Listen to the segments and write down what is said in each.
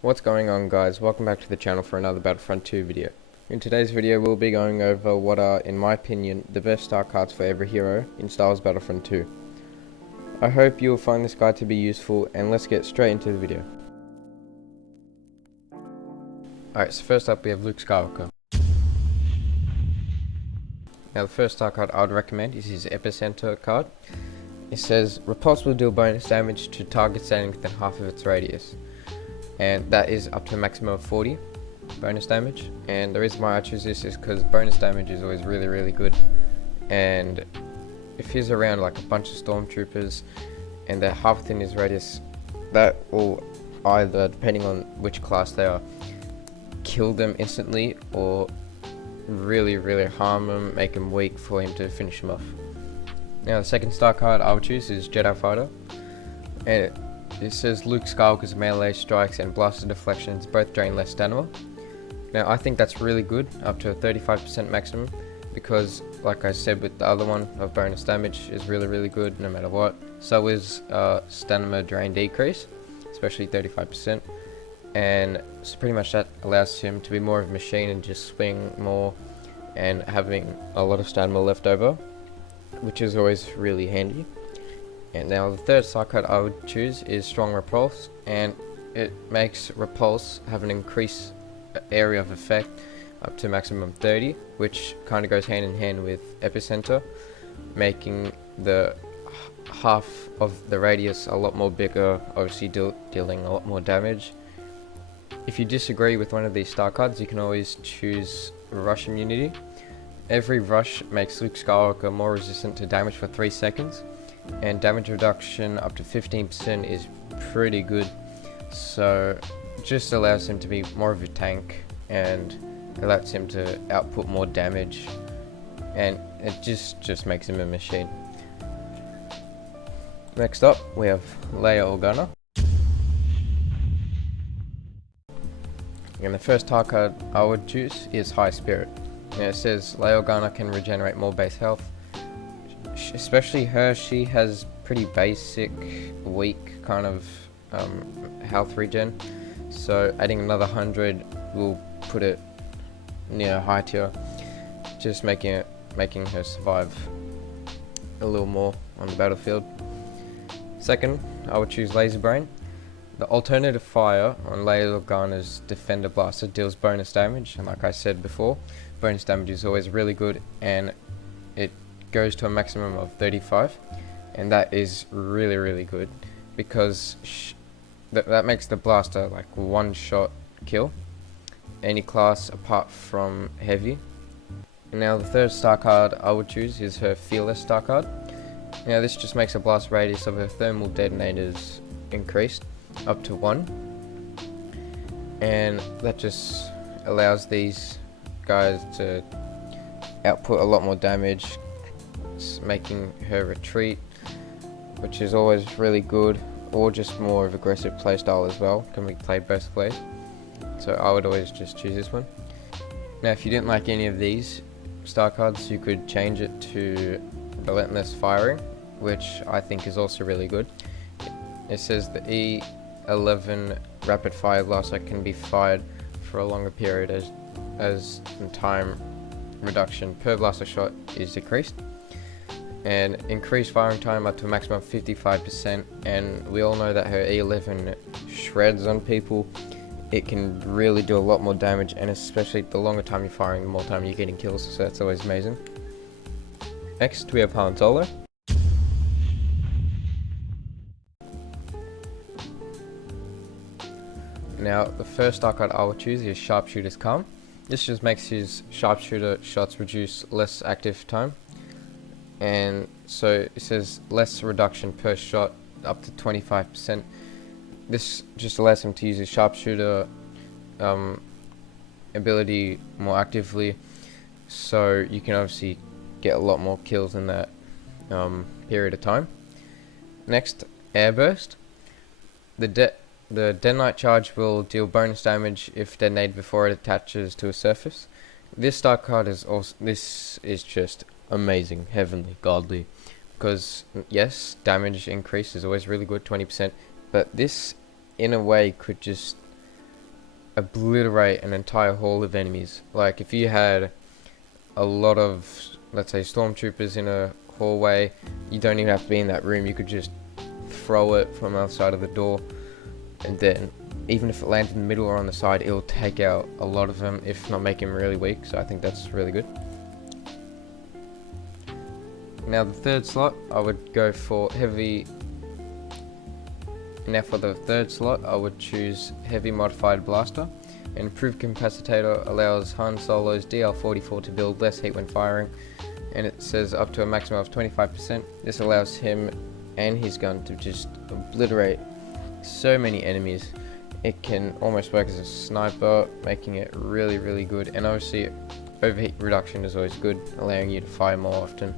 What's going on, guys? Welcome back to the channel for another Battlefront 2 video. In today's video we'll be going over what are, in my opinion, the best star cards for every hero in Star Wars Battlefront 2. I hope you'll find this guide to be useful, and let's get straight into the video. Alright, so first up we have Luke Skywalker. Now the first star card I would recommend is his Epicenter card. It says, Repulse will deal bonus damage to target standing within half of its radius. And that is up to a maximum of 40 bonus damage. And the reason why I choose this is because bonus damage is always really good. And if he's around like a bunch of stormtroopers and they're half within his radius, that will either, depending on which class they are, kill them instantly or really harm them, make them weak for him to finish him off. Now the second star card I would choose is Jedi Fighter. And it says Luke Skywalker's melee strikes and blaster deflections both drain less stamina. Now I think that's really good, up to a 35% maximum, because like I said with the other one of bonus damage is really good no matter what. So is stamina drain decrease, especially 35%. And so pretty much that allows him to be more of a machine and just swing more and having a lot of stamina left over, which is always really handy. And now the third star card I would choose is Strong Repulse, and it makes Repulse have an increased area of effect up to maximum 30, which kind of goes hand in hand with Epicenter, making the half of the radius a lot more bigger, obviously dealing a lot more damage. If you disagree with one of these star cards, you can always choose Rush Immunity. Every rush makes Luke Skywalker more resistant to damage for 3 seconds. And damage reduction up to 15% is pretty good, so it just allows him to be more of a tank and allows him to output more damage, and it just makes him a machine. Next up we have Leia Organa, and the first star card I would choose is High Spirit. And it says Leia Organa can regenerate more base health. Especially her, she has pretty basic, weak kind of health regen, so adding another 100 will put it near high tier, just making her survive a little more on the battlefield. Second, I would choose Laser Brain. The alternative fire on Leia Organa's Defender Blaster deals bonus damage, and like I said before, bonus damage is always really good, and it goes to a maximum of 35, and that is really good, because that makes the blaster like one shot kill any class apart from heavy. And now the third star card I would choose is her Fearless star card. Now this just makes a blast radius of her thermal detonators increased up to 1, and that just allows these guys to output a lot more damage, making her retreat, which is always really good, or just more of aggressive playstyle as well, can be played both ways, so I would always just choose this one. Now if you didn't like any of these star cards, you could change it to Relentless Firing, which I think is also really good. It says the E11 rapid fire blaster can be fired for a longer period as time reduction per blaster shot is decreased, and increased firing time up to a maximum of 55%, and we all know that her E11 shreds on people. It can really do a lot more damage, and especially the longer time you're firing, the more time you're getting kills, so that's always amazing. Next we have Han Solo. Now the first star card I will choose is Sharpshooter's Calm. This just makes his sharpshooter shots reduce less active time, and so it says less reduction per shot up to 25%. This just allows him to use his sharpshooter ability more actively, so you can obviously get a lot more kills in that period of time. Next, Airburst. The Detonite Charge will deal bonus damage if detonated before it attaches to a surface. This star card is also, this is just amazing, heavenly, godly, because yes, damage increase is always really good, 20%, but this in a way could just obliterate an entire hall of enemies. Like if you had a lot of, let's say, stormtroopers in a hallway, you don't even have to be in that room, you could just throw it from the other side of the door, and then even if it lands in the middle or on the side, it'll take out a lot of them, if not make them really weak. So I think that's really good. Now the third slot, I would go for heavy. Now for the third slot, I would choose heavy modified blaster. An improved capacitator allows Han Solo's DL-44 to build less heat when firing, and it says up to a maximum of 25%. This allows him and his gun to just obliterate so many enemies. It can almost work as a sniper, making it really, really good. And obviously, overheat reduction is always good, allowing you to fire more often,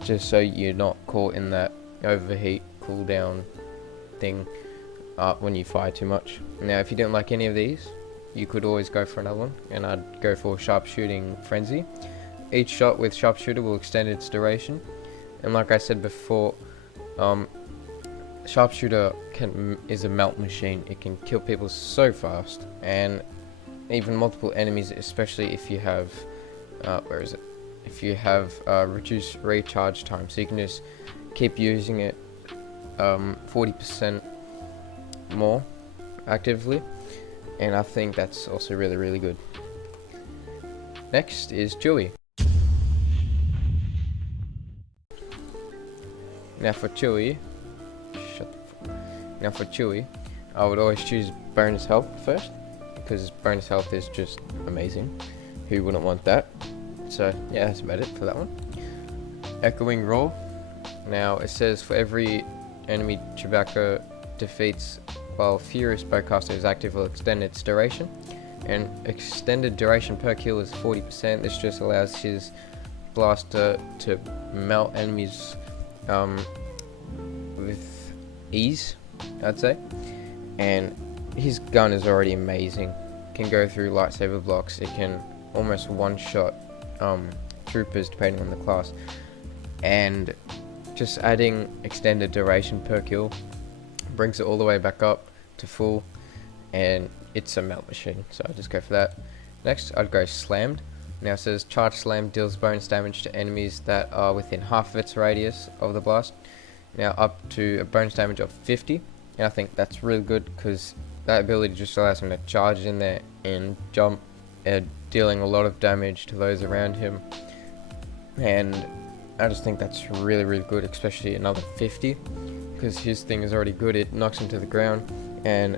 just so you're not caught in that overheat cooldown thing when you fire too much. Now, if you didn't like any of these, you could always go for another one, and I'd go for Sharpshooting Frenzy. Each shot with Sharpshooter will extend its duration, and like I said before, Sharpshooter is a melt machine. It can kill people so fast, and even multiple enemies, especially if you have if you have reduced recharge time, so you can just keep using it 40% more actively, and I think that's also really, really good. Next is Chewie. Now for Chewie, I would always choose bonus health first, because bonus health is just amazing. Who wouldn't want that? So yeah, that's about it for that one. Echoing Roar. Now it says for every enemy Chewbacca defeats while Furious Bowcaster is active, will extend its duration. And extended duration per kill is 40%. This just allows his blaster to melt enemies with ease, I'd say. And his gun is already amazing. It can go through lightsaber blocks. It can almost one-shot troopers depending on the class. And just adding extended duration per kill brings it all the way back up to full, and it's a melt machine, so I'll just go for that. Next, I'd go Slammed. Now it says Charge Slam deals bonus damage to enemies that are within half of its radius of the blast. Now up to a bonus damage of 50, and I think that's really good because that ability just allows him to charge in there and jump, dealing a lot of damage to those around him. And I just think that's really, really good, especially another 50, because his thing is already good. It knocks him to the ground, and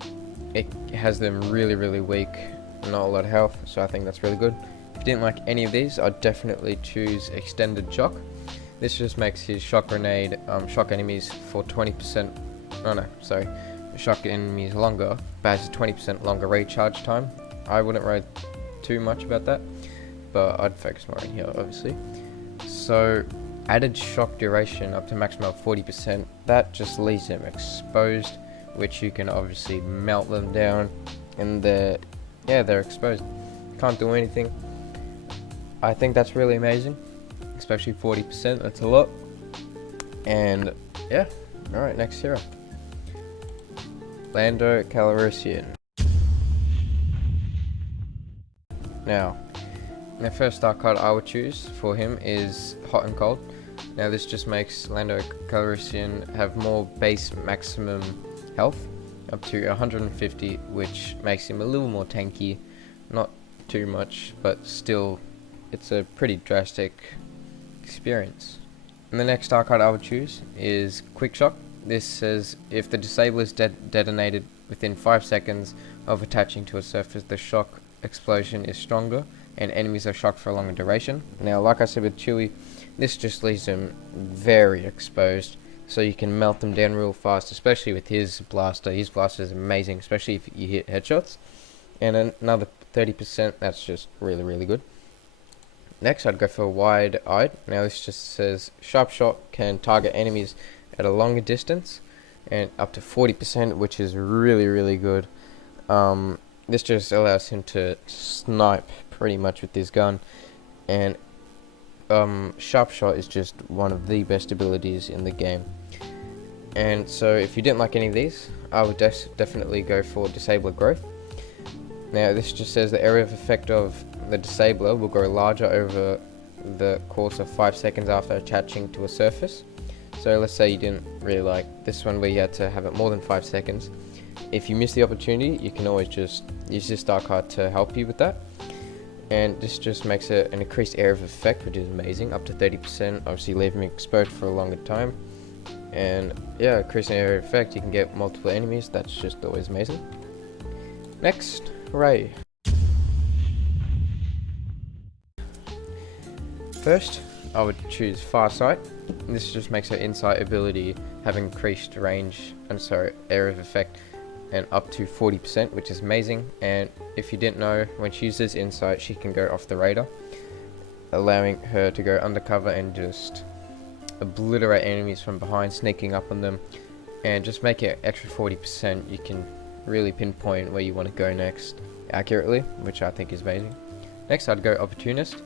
it has them really, really weak, not a lot of health, so I think that's really good. If you didn't like any of these, I'd definitely choose Extended Shock. This just makes his shock grenade shock enemies for 20%, shock enemies longer, but has a 20% longer recharge time. I wouldn't worry too much about that, but I'd focus more in here, obviously. So, added shock duration up to maximum of 40%, that just leaves them exposed, which you can obviously melt them down, and they're exposed. Can't do anything. I think that's really amazing, especially 40%, that's a lot. And yeah, alright, next hero. Lando Calrissian. Now, the first star card I would choose for him is Hot and Cold. Now this just makes Lando Calrissian have more base maximum health, up to 150, which makes him a little more tanky. Not too much, but still, it's a pretty drastic experience. And the next star card I would choose is Quick Shock. This says if the disabler is detonated within 5 seconds of attaching to a surface, the shock explosion is stronger and enemies are shocked for a longer duration. Now, like I said with Chewie, this just leaves them very exposed, so you can melt them down real fast, especially with his blaster. His blaster is amazing, especially if you hit headshots. And another 30%, that's just really, really good. Next, I'd go for Wide Eyed. Now this just says Sharp Shot can target enemies at a longer distance and up to 40%, which is really, really good. This just allows him to snipe pretty much with this gun, and Sharp Shot is just one of the best abilities in the game. And so if you didn't like any of these, I would definitely go for Disabler Growth. Now this just says the area of effect of the disabler will grow larger over the course of 5 seconds after attaching to a surface. So let's say you didn't really like this one where you had to have it more than 5 seconds. If you miss the opportunity, you can always just use this star card to help you with that. And this just makes it an increased area of effect, which is amazing, up to 30%, obviously leaving me exposed for a longer time. And yeah, increasing area of effect, you can get multiple enemies, that's just always amazing. Next, Rey. First, I would choose Farsight. This just makes her insight ability have increased range, area of effect, and up to 40%, which is amazing. And if you didn't know, when she uses insight, she can go off the radar, allowing her to go undercover and just obliterate enemies from behind, sneaking up on them, and just make it extra 40%. You can really pinpoint where you want to go next accurately, which I think is amazing. Next, I'd go Opportunist.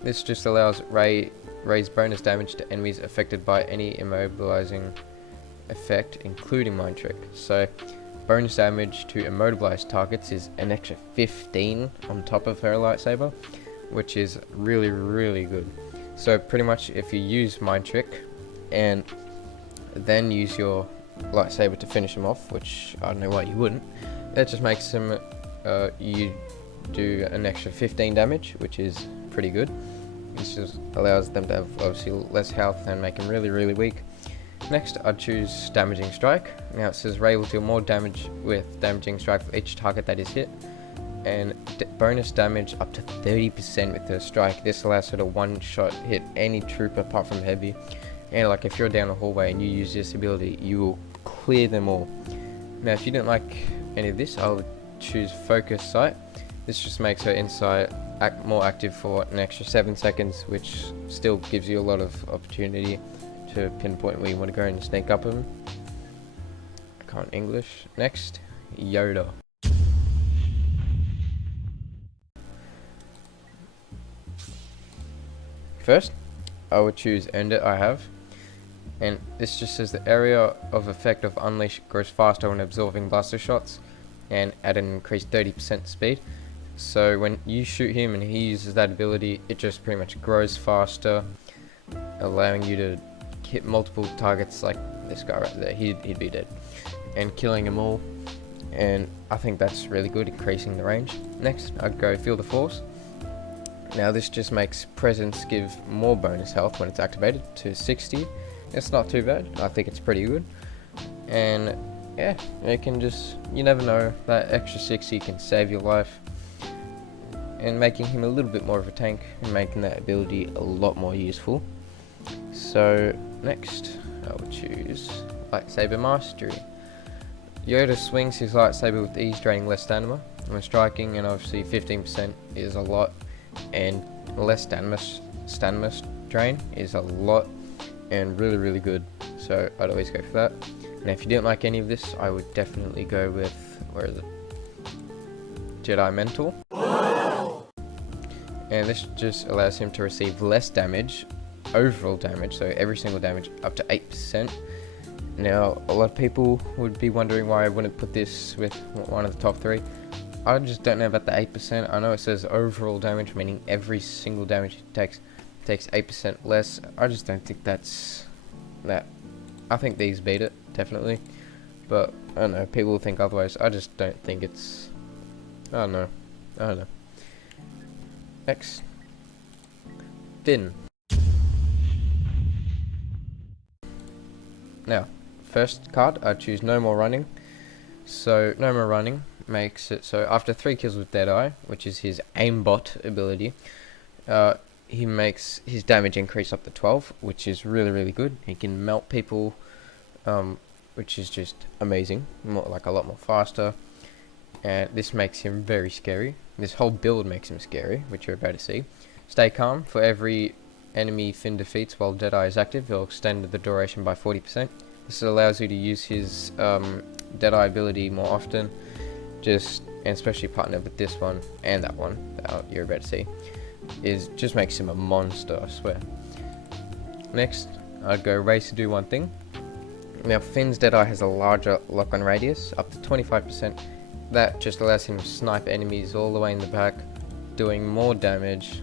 This just allows Rey's bonus damage to enemies affected by any immobilizing effect, including Mind Trick. So bonus damage to immobilized targets is an extra 15 on top of her lightsaber, which is really, really good. So pretty much if you use Mind Trick and then use your lightsaber to finish him off, which I don't know why you wouldn't, that just makes him, you do an extra 15 damage, which is pretty good. This just allows them to have obviously less health and make them really, really weak. Next, I'd choose Damaging Strike. Now it says Rey will deal more damage with Damaging Strike for each target that is hit, and bonus damage up to 30% with her strike. This allows her to one-shot hit any trooper apart from heavy. And like if you're down a hallway and you use this ability, you will clear them all. Now if you didn't like any of this, I would choose Focus Sight. This just makes her insight more active for an extra 7 seconds, which still gives you a lot of opportunity to pinpoint where you want to go and sneak up on them. I can't English. Next, Yoda. First, I would choose End It I Have, and this just says the area of effect of Unleash grows faster when absorbing blaster shots and at an increased 30% speed. So when you shoot him and he uses that ability, it just pretty much grows faster, allowing you to hit multiple targets like this guy right there. He'd be dead, and killing them all. And I think that's really good, increasing the range. Next, I'd go Feel the Force. Now this just makes Presence give more bonus health when it's activated to 60. It's not too bad. I think it's pretty good. And yeah, you never know, that extra 60 can save your life, and making him a little bit more of a tank and making that ability a lot more useful. So next, I will choose Lightsaber Mastery. Yoda swings his lightsaber with ease, draining less stamina when striking, and obviously 15% is a lot, and less stamina drain is a lot, and really, really good. So I'd always go for that. And if you didn't like any of this, I would definitely go with, where is it? Jedi Mental. And this just allows him to receive less damage, overall damage, so every single damage up to 8%. Now, a lot of people would be wondering why I wouldn't put this with one of the top 3. I just don't know about the 8%. I know it says overall damage, meaning every single damage he takes 8% less. I just don't think that's that. I think these beat it, definitely. But, I don't know, people think otherwise. I just don't think it's... I don't know. Next, Finn. Now, first card, I choose No More Running. So, No More Running makes it so after 3 kills with Deadeye, which is his aimbot ability, he makes his damage increase up to 12, which is really, really good. He can melt people, which is just amazing, a lot more faster. And this makes him very scary. This whole build makes him scary, which you're about to see. Stay calm. For every enemy Finn defeats while Deadeye is active, he'll extend the duration by 40%. This allows you to use his Deadeye ability more often, and especially partnered with this one and that one that you're about to see. Just makes him a monster, I swear. Next, I'd go Race to Do One Thing. Now, Finn's Deadeye has a larger lock-on radius, up to 25%, that just allows him to snipe enemies all the way in the back, doing more damage,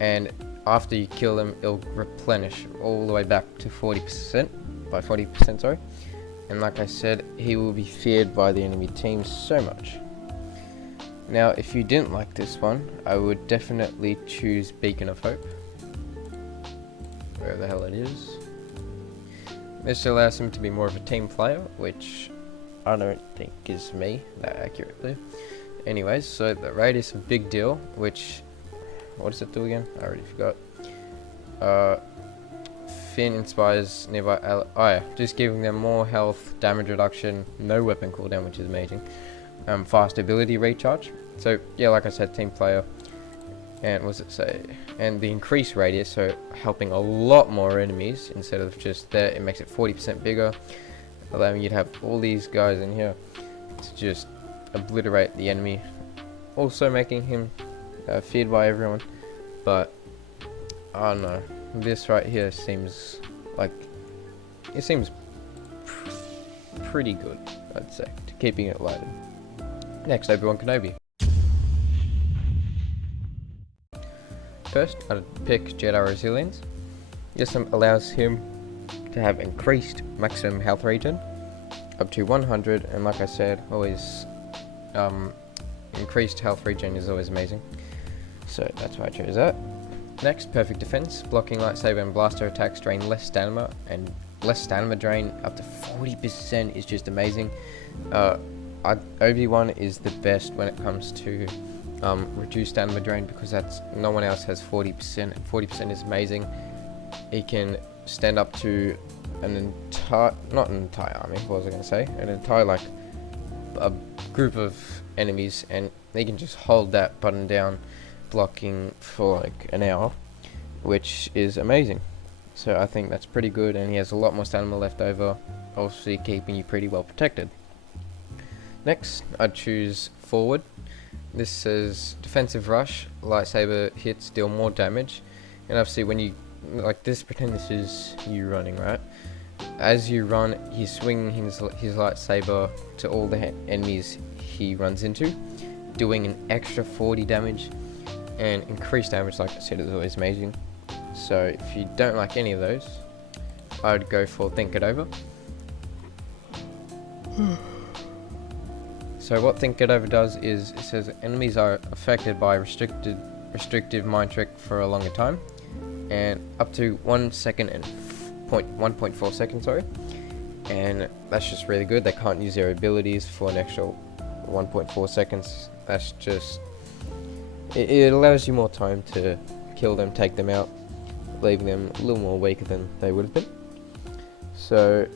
and after you kill them, it'll replenish all the way back to 40%, by 40%, sorry. And like I said, he will be feared by the enemy team so much. Now, if you didn't like this one, I would definitely choose Beacon of Hope. Where the hell it is. This allows him to be more of a team player, which I don't think is me that accurately. Anyways, so the radius of Big Deal, which, what does it do again? I already forgot. Finn inspires nearby oh yeah, just giving them more health, damage reduction, no weapon cooldown, which is amazing. Fast ability recharge. So yeah, like I said, team player. And what does it say? And the increased radius, so helping a lot more enemies instead of just there. It makes it 40% bigger, allowing you to have all these guys in here to just obliterate the enemy. Also making him feared by everyone. But I don't know. This right here seems like it seems pretty good, I'd say, to keeping it lighted. Next, Obi-Wan Kenobi. First, I'd pick Jedi Resilience. This allows him to have increased maximum health regen up to 100, and like I said, always increased health regen is always amazing. So that's why I chose that. Next, Perfect Defense. Blocking lightsaber and blaster attacks drain less stamina, and less stamina drain up to 40% is just amazing. Obi-Wan is the best when it comes to reduced stamina drain, because that's no one else has 40%, and 40% is amazing. He can stand up to an entire, not an entire army, what was I going to say, an entire like a group of enemies, and they can just hold that button down, blocking for like an hour, which is amazing. So I think that's pretty good, and he has a lot more stamina left over, obviously keeping you pretty well protected. Next, I'd choose Forward. This says Defensive Rush, lightsaber hits deal more damage, and obviously when you, like this, pretend this is you running, right? As you run, he's swinging his lightsaber to all the enemies he runs into, doing an extra 40 damage, and increased damage, like I said, is always amazing. So if you don't like any of those, I would go for Think It Over. So what Think It Over does is, it says enemies are affected by restrictive mind trick for a longer time, and up to 1 second and 1.4 seconds, sorry. And that's just really good. They can't use their abilities for an extra 1.4 seconds. That's just, it allows you more time to kill them, take them out, leaving them a little more weaker than they would have been. So,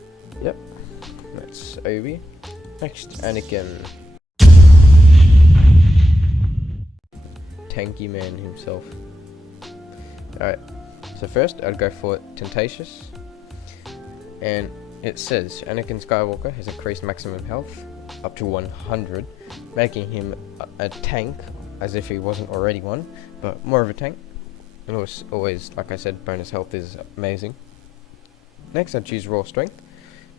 yep, that's Obi. Next, Anakin. Tanky man himself. Alright, so first I'd go for Temptatious. And it says Anakin Skywalker has increased maximum health up to 100, making him a tank, as if he wasn't already one, but more of a tank. And always, like I said, bonus health is amazing. Next I'd choose Raw Strength.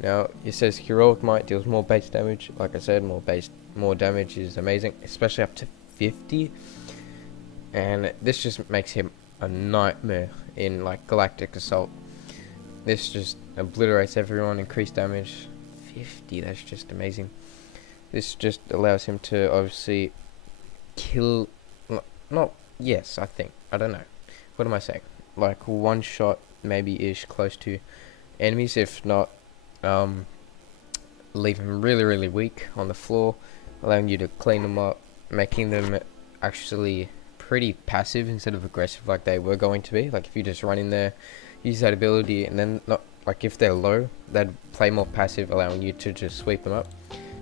Now it says Heroic Might deals more base damage. Like I said, more damage is amazing, especially up to 50. And this just makes him a nightmare in like Galactic Assault. This just obliterates everyone, increased damage 50, that's just amazing. This just allows him to obviously kill, yes, I think, I don't know, what am I saying, like one shot maybe ish close to enemies, if not leave them really weak on the floor, allowing you to clean them up, making them actually pretty passive instead of aggressive like they were going to be. Like if you just run in there, use that ability, and then not like if they're low, they'd play more passive, allowing you to just sweep them up.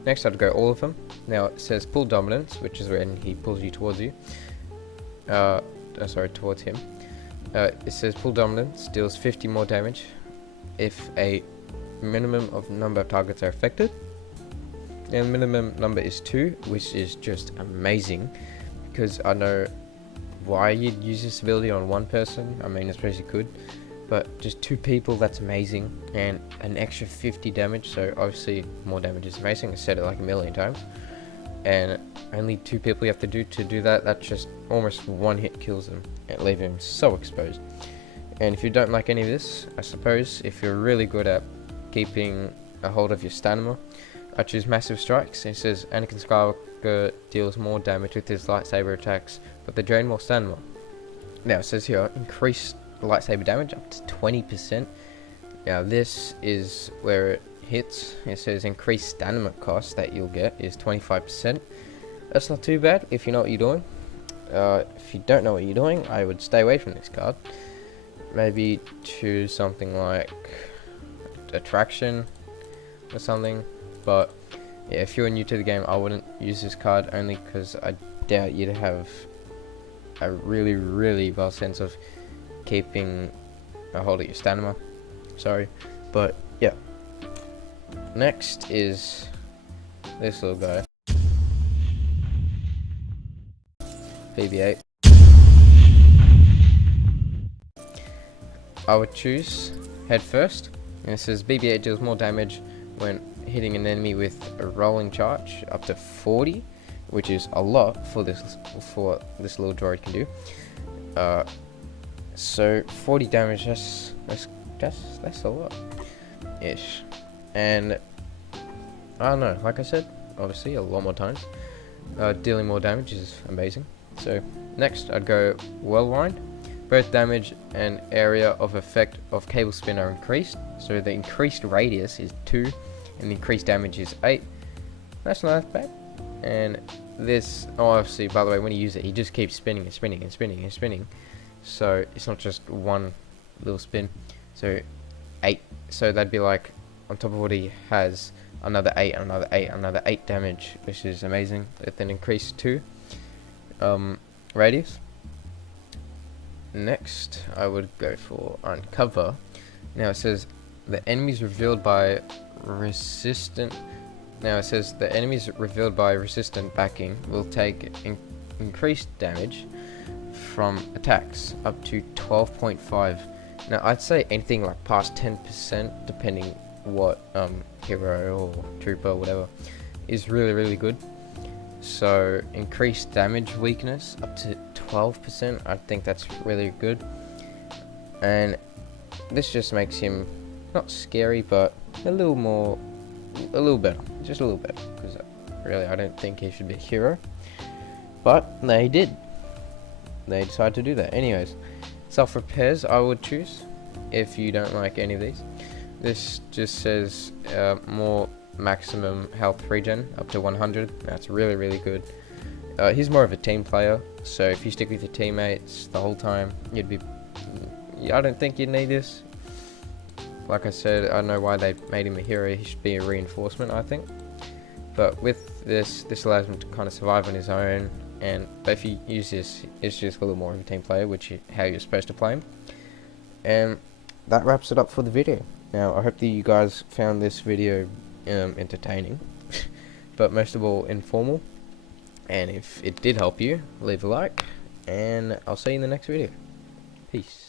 Next I'd go all of them. Now it says Pull Dominance, which is when he pulls you towards you. Towards him. It says Pull Dominance deals 50 more damage if a minimum of number of targets are affected, and the minimum number is 2, which is just amazing, because I know why you'd use this ability on one person. I mean, especially could, but just 2 people, that's amazing, and an extra 50 damage. So obviously more damage is amazing. I said it like a million times. and only 2 people you have to do that. That's just almost 1 hit kills him and leave him so exposed. And if you don't like any of this, I suppose if you're really good at keeping a hold of your stamina, I choose Massive Strikes. It says Anakin Skywalker deals more damage with his lightsaber attacks, but they drain more stamina. Now it says here, increase lightsaber damage up to 20%. Now this is where it hits. It says increased stamina cost that you'll get is 25%. That's not too bad if you know what you're doing. If you don't know what you're doing, I would stay away from this card. Maybe choose something like Attraction or something. But yeah, if you're new to the game, I wouldn't use this card, only because I doubt you'd have a really well sense of keeping a hold of your stamina. Sorry, but yeah. Next is this little guy, BB-8. I would choose head first, and it says BB-8 deals more damage when hitting an enemy with a rolling charge, up to 40, which is a lot for this little droid can do. So 40 damage, that's a lot ish. And I don't know, like I said, obviously a lot more times, dealing more damage is amazing. So next I'd go Whirlwind. Both damage and area of effect of cable spin are increased, so the increased radius is 2 and the increased damage is 8. That's not that bad. And this, oh, obviously, by the way, when you use it, he just keeps spinning and spinning and spinning and spinning, so it's not just one little spin. So 8, so that'd be like on top of what he has, another 8, another 8, another 8 damage, which is amazing. It then increased 2 radius. Next I would go for Uncover. Now it says the enemies revealed by resistant backing will take increased damage from attacks up to 12.5. Now I'd say anything like past 10%, depending what hero or trooper or whatever, is really good. So increased damage weakness up to 12%, I think that's really good. And this just makes him not scary, but a little better, just a little better, because really I don't think he should be a hero, but they decided to do that. Anyways, self repairs I would choose if you don't like any of these. This just says more maximum health regen up to 100. That's really good. He's more of a team player, so if you stick with your teammates the whole time, I don't think you'd need this. Like I said, I don't know why they made him a hero. He should be a reinforcement, I think. But with this allows him to kind of survive on his own. But if you use this, it's just a little more of a team player, which is how you're supposed to play him. And that wraps it up for the video. Now, I hope that you guys found this video entertaining, but most of all informal. And if it did help you, leave a like, and I'll see you in the next video. Peace.